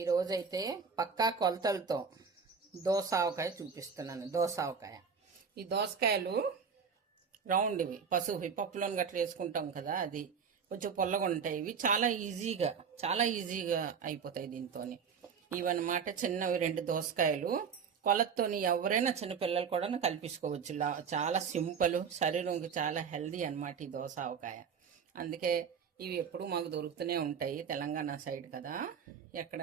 ఈరోజైతే పక్కా కొలతలతో దోసావకాయ చూపిస్తున్నాను. దోసావకాయ, ఈ దోసకాయలు రౌండ్, ఇవి పసుపు పప్పులోని గట్రా వేసుకుంటాం కదా, అది కొంచెం పొల్లగా ఉంటాయి. ఇవి చాలా ఈజీగా అయిపోతాయి దీంతో. ఇవన్నమాట చిన్నవి 2 దోసకాయలు. కొలతతోని ఎవరైనా చిన్నపిల్లలు కూడా కలిపించుకోవచ్చు. చాలా సింపుల్, శరీరంకి చాలా హెల్దీ అనమాట ఈ దోసావకాయ. అందుకే ఇవి ఎప్పుడు మాకు దొరుకుతూనే ఉంటాయి. తెలంగాణ సైడ్ కదా, ఎక్కడ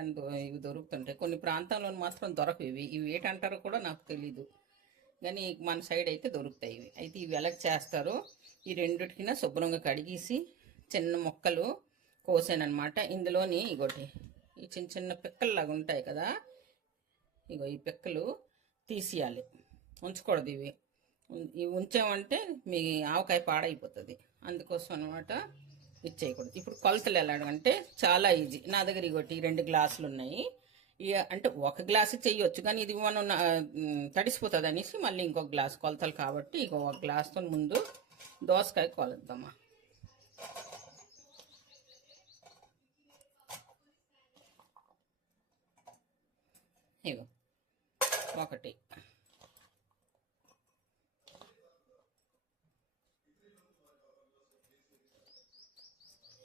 ఇవి దొరుకుతుంటాయి. కొన్ని ప్రాంతాల్లో మాత్రం దొరకవు. ఇవి ఏంటంటారో కూడా నాకు తెలీదు, కానీ మన సైడ్ అయితే దొరుకుతాయి ఇవి. అయితే ఇవి ఎలా చేస్తారో, ఈ రెండిటికినా శుభ్రంగా కడిగేసి చిన్న ముక్కలు కోసానమాట. ఇందులోని ఇగోటి ఈ చిన్న చిన్న పిక్కల్లాగా ఉంటాయి కదా, ఇగో ఈ పిక్కలు తీసియాలి, ఉంచకూడదు. ఇవి ఉంచామంటే మీ ఆవకాయ పాడైపోతుంది. అందుకోసం అనమాట ఇచ్చేయకూడదు. ఇప్పుడు కొలతలు ఎలాగంటే చాలా ఈజీ. నా దగ్గర ఇగోటి 2 గ్లాసులు ఉన్నాయి. అంటే 1 గ్లాసు చెయ్యొచ్చు, కానీ ఇది మనం తడిసిపోతుంది అనేసి మళ్ళీ ఇంకొక గ్లాసు కొలతలు కాబట్టి ఇక 1 గ్లాసుతో ముందు దోసకాయ కొలుద్దామా. ఇగో 1,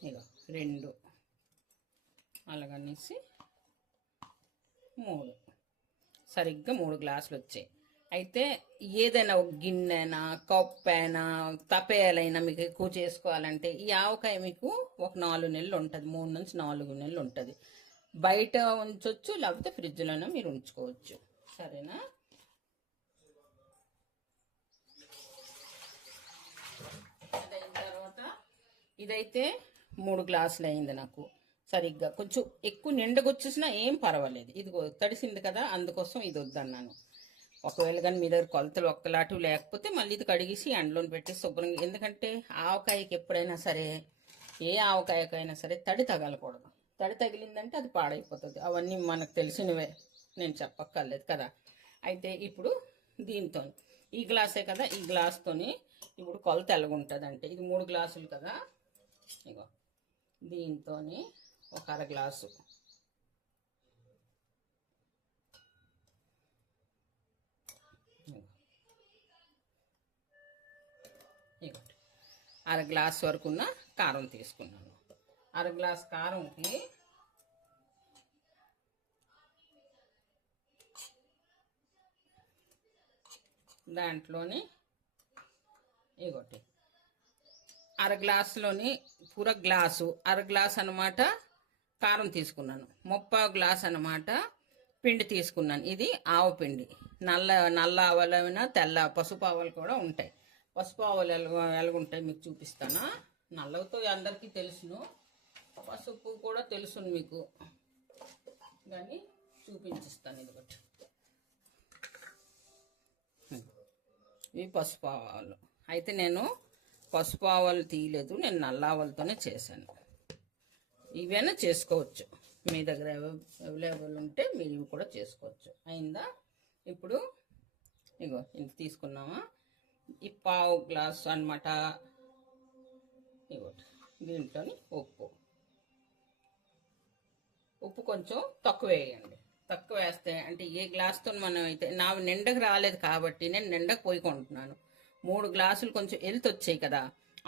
ఇగో 2, అలాగనేసి 3, సరిగ్గా 3 గ్లాసులు వచ్చాయి. అయితే ఏదైనా ఒక గిన్నెనా, కప్పైనా, తపేలైనా మీకు ఎక్కువ చేసుకోవాలంటే ఈ ఆవకాయ మీకు ఒక 4 నెలలు ఉంటుంది. 3 నుంచి 4 నెలలు ఉంటుంది. బయట ఉంచవచ్చు, లేకపోతే ఫ్రిడ్జ్లోనే మీరు ఉంచుకోవచ్చు. సరేనా? అదైన తర్వాత ఇదైతే 3 గ్లాసులు అయింది నాకు. సరిగ్గా కొంచెం ఎక్కువ నిండగొచ్చేసినా ఏం పర్వాలేదు. ఇది తడిసింది కదా, అందుకోసం ఇది వద్దన్నాను. ఒకవేళ కానీ మీ దగ్గర కొలతలు ఒక్కలాంటివి లేకపోతే మళ్ళీ ఇది కడిగేసి ఎండలోని పెట్టి శుభ్రంగా. ఎందుకంటే ఆవకాయకి ఎప్పుడైనా సరే, ఏ ఆవకాయకైనా సరే తడి తగలకూడదు. తడి తగిలిందంటే అది పాడైపోతుంది. అవన్నీ మనకు తెలిసినవే, నేను చెప్పక్కర్లేదు కదా. అయితే ఇప్పుడు దీంతో, ఈ గ్లాసే కదా, ఈ గ్లాస్తోని ఇప్పుడు కొలత ఎలాగుంటుంది అంటే, ఇది 3 గ్లాసులు కదా, ఇగో దీంతో ఒక 1/2 గ్లాసు, ఇగోటి 1/2 గ్లాస్ వరకున్న కారం తీసుకున్నాను. 1/2 గ్లాస్ కారంకి దాంట్లోని ఇగోటి 1/2 గ్లాసులోని పూర గ్లాసు, 1/2 గ్లాస్ అనమాట కారం తీసుకున్నాను. 1/2 గ్లాస్ అనమాట పిండి తీసుకున్నాను. ఇది ఆవు పిండి. నల్ల ఆవలైనా తెల్ల పసుపు ఆవలు కూడా ఉంటాయి. పసుపు ఆవలు ఎలాగుంటాయి మీకు చూపిస్తానా. నల్లతో అందరికీ తెలుసును, పసుపు కూడా తెలుసును మీకు, కానీ చూపించిస్తాను. ఇది ఒకటి, ఇవి పసుపు ఆవాలు. అయితే నేను పసుపు ఆవాలు తీయలేదు, నేను నల్ల ఆవాలతోనే చేశాను. ఇవైనా చేసుకోవచ్చు, మీ దగ్గర అవైలబుల్ ఉంటే మీరు ఇవి కూడా చేసుకోవచ్చు. అయిందా? ఇప్పుడు ఇగో ఇంత తీసుకున్నామా, ఈ 1/2 గ్లాసు అనమాట. ఇగోటి దీంట్లో ఉప్పు కొంచెం తక్కువ వేయండి. తక్కువ వేస్తే అంటే ఏ గ్లాస్తో మనం అయితే, నా నిండకు రాలేదు కాబట్టి నేను నిండకు పోయికుంటున్నాను. 3 గ్లాసులు కొంచెం ఎలుతొచ్చాయి కదా,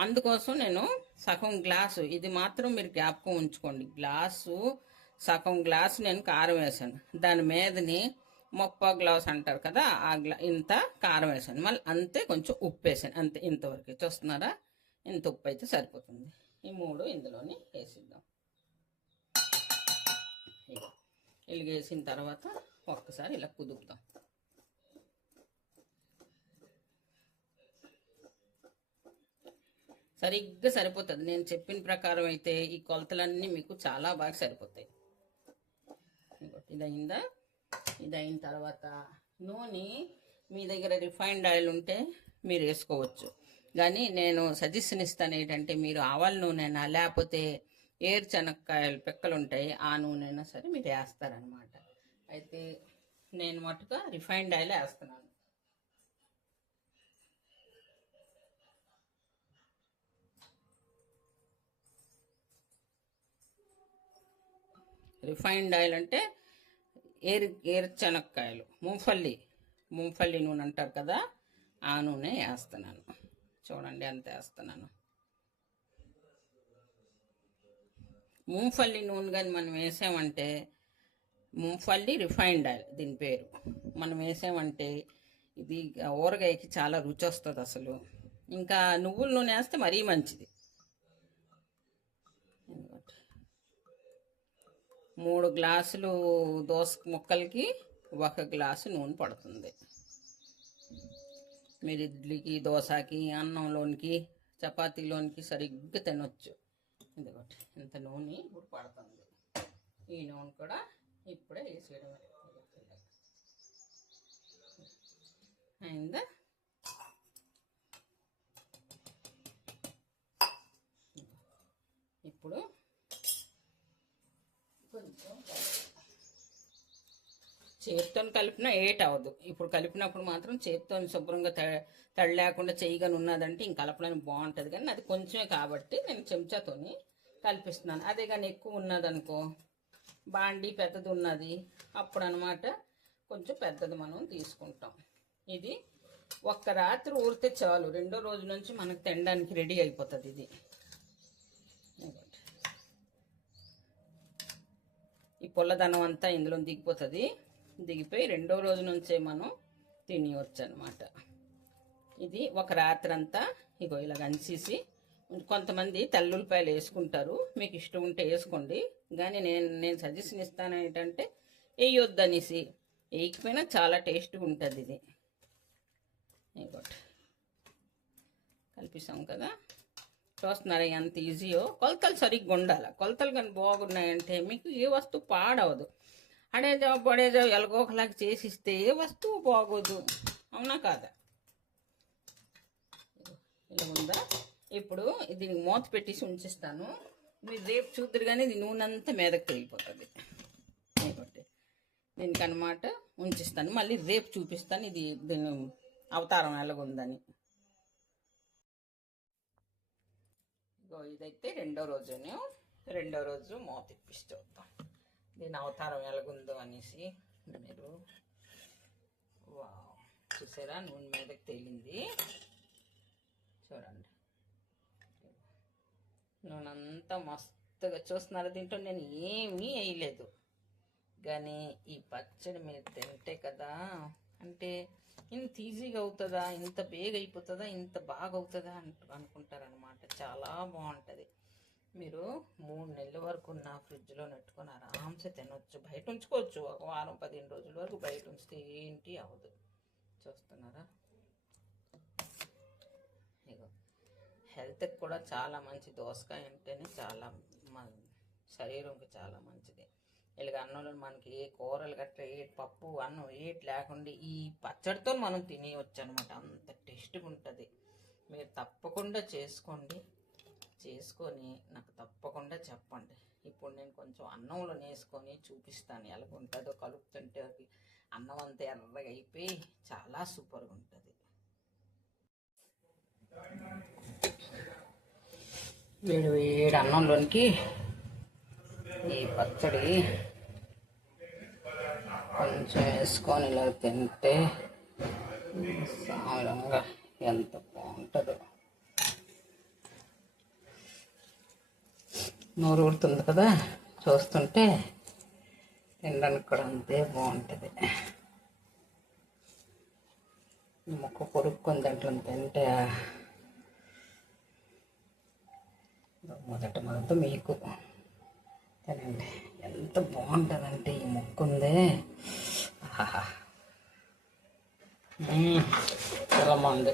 అందుకోసం నేను సగం గ్లాసు, ఇది మాత్రం మీరు జ్ఞాపకం ఉంచుకోండి, సగం గ్లాసు నేను కారం వేసాను. దాని మీదని 1/2 గ్లాసు అంటారు కదా, ఇంత కారం వేసాను. మళ్ళీ అంతే కొంచెం ఉప్పు వేసాను, అంతే. ఇంతవరకు చూస్తున్నారా, ఇంత ఉప్పు అయితే సరిపోతుంది. ఈ 3 ఇందులోని వేసిద్దాం. వేసిన తర్వాత ఒక్కసారి ఇలా కుదుపుతాం. సరిగ్గా సరిపోతుంది. నేను చెప్పిన ప్రకారం అయితే ఈ కొలతలన్నీ మీకు చాలా బాగా సరిపోతాయి. ఇదైందా? ఇదైన తర్వాత నూనె, మీ దగ్గర రిఫైన్డ్ ఆయిల్ ఉంటే మీరు వేసుకోవచ్చు, కానీ నేను సజెషన్ ఇస్తాను ఏంటంటే, మీరు ఆవాల నూనెనా లేకపోతే ఏరుశనక్కాయలు పిక్కలు ఉంటాయి, ఆ నూనెనా సరే మీరు వేస్తారనమాట. అయితే నేను మటుగా రిఫైన్డ్ ఆయిల్ వేస్తున్నాను. రిఫైన్డ్ ఆయిల్ అంటే ఏరుశనక్కాయలు, ముంఫల్లి నూనె అంటారు కదా, ఆ నూనె వేస్తున్నాను. చూడండి ఎంత వేస్తున్నాను. ముంఫల్లి నూనె కానీ మనం వేసామంటే, ముంఫల్లి రిఫైన్డ్ ఆయిల్ దీని పేరు, మనం వేసామంటే ఇది ఊరగాయకి చాలా రుచి వస్తుంది అసలు. ఇంకా నువ్వుల నూనె వేస్తే మరీ మంచిది. 3 గ్లాసులు దోస ముక్కలకి 1 గ్లాసు నూనె పడుతుంది. మీరు ఇడ్లీకి, దోశకి, అన్నంలోనికి, చపాతీలోనికి సరిగ్గా తినొచ్చు. ఇదిగోటి ఇంత నూనె ఇప్పుడు పడుతుంది. ఈ నూనె కూడా ఇప్పుడే వేసేయడమే. అయిందా? ఇప్పుడు కొంచెం చేతితో కలిపినా ఏట్ అవ్వదు. ఇప్పుడు కలిపినప్పుడు మాత్రం చేతితో శుభ్రంగా తడి లేకుండా చేయగానే ఉన్నదంటే ఇంక కలపడానికి బాగుంటుంది. కానీ అది కొంచెమే కాబట్టి నేను చెంచాతోని కలిపిస్తున్నాను. అదే కానీ ఎక్కువ ఉన్నదనుకో, బాండి పెద్దది ఉన్నది, అప్పుడు అనమాట కొంచెం పెద్దది మనం తీసుకుంటాం. ఇది ఒక్క రాత్రి ఊరితే చాలు, 2వ రోజు నుంచి మనకు తినడానికి రెడీ అయిపోతుంది. ఇది ఈ పుల్లదనం అంతా ఇందులో దిగిపోతుంది. దిగిపోయి 2వ రోజు నుంచే మనం తినవచ్చు అనమాట. ఇది ఒక రాత్రి అంతా ఇగో ఇలా గంచేసి, కొంతమంది తెల్లుల్లిపాయలు వేసుకుంటారు, మీకు ఇష్టం ఉంటే వేసుకోండి. కానీ నేను సజెషన్ ఇస్తాను ఏంటంటే వేయొద్దు అనేసి. వేయకపోయినా చాలా టేస్ట్గా ఉంటుంది ఇది. ఇంకోటి కలిపిస్తాం కదా, చూస్తున్నారా ఎంత ఈజీయో. కొలతలు సరిగ్గా ఉండాలి. కొలతలు కానీ బాగున్నాయంటే మీకు ఏ వస్తువు పాడవదు. పడేజావు ఎలాగో ఒకలాగా చేసిస్తే ఏ వస్తువు బాగోదు, అవునా కాదా? ఇలా ఉందా? ఇప్పుడు దీనికి మూత పెట్టేసి ఉంచిస్తాను. మీరు రేపు చూద్దరు కానీ ఇది నూనె అంతా మీదకి వెళ్ళిపోతుంది. ఇంకోటి దీనికి అనమాట ఉంచిస్తాను. మళ్ళీ రేపు చూపిస్తాను ఇది దీని అవతారం ఎలాగుందని. ఇదైతే 2వ రోజును. 2వ రోజు మూత ఇప్పిస్తూ వద్దాం దీని అవతారం ఎలాగుందో అనేసి. మీరు చూసారా, నూనె మీదకి తేలింది చూడండి. నూనె అంతా మస్తుగా చూస్తున్నారా. దీంట్లో నేను ఏమీ వేయలేదు. కానీ ఈ పచ్చడి మీరు తింటే కదా, అంటే ఇంత ఈజీగా అవుతుందా, ఇంత బేగ అయిపోతుందా, ఇంత బాగా అవుతుందా అనుకుంటారనమాట. చాలా బాగుంటుంది. మీరు 3 నెలల వరకు నా ఫ్రిడ్జ్లో నెట్టుకొని ఆరామ్సే తినొచ్చు. బయట ఉంచుకోవచ్చు, ఒక వారం 15 రోజుల వరకు బయట ఉంచితే ఏంటి అవ్వదు. చూస్తున్నారా, ఇగో హెల్త్కి కూడా చాలా మంచి. దోసకాయ అంటేనే చాలా శరీరంకి చాలా మంచిది. ఇలాగ అన్నంలో మనకి ఏ కూరలు గట్రా, ఏ పప్పు అన్నం ఏటి లేకుండా ఈ పచ్చడితో మనం తినేయచ్చు అనమాట. అంత టేస్ట్గా ఉంటుంది. మీరు తప్పకుండా చేసుకోండి. చేసుకొని నాకు తప్పకుండా చెప్పండి. ఇప్పుడు నేను కొంచెం అన్నంలో వేసుకొని చూపిస్తాను ఎలాగుంటుందో. కలుపుతుంటే అన్నం అంతా ఎర్రగా అయిపోయి చాలా సూపర్గా ఉంటుంది. వేడి వేడి అన్నంలోనికి ఈ పచ్చడి కొంచెం వేసుకొని ఇలా తింటే సాయంగా ఎంత బాగుంటుందో. నోరు ఊరుతుంది కదా చూస్తుంటే, తినడానికి కూడా అంతే బాగుంటుంది. ముక్క కొరుక్కొని దాంట్లో తింటే మొదట మీకు తినండి ఎంత బాగుంటుందంటే. ఈ ముక్క ఉందే, చాలా బాగుంది.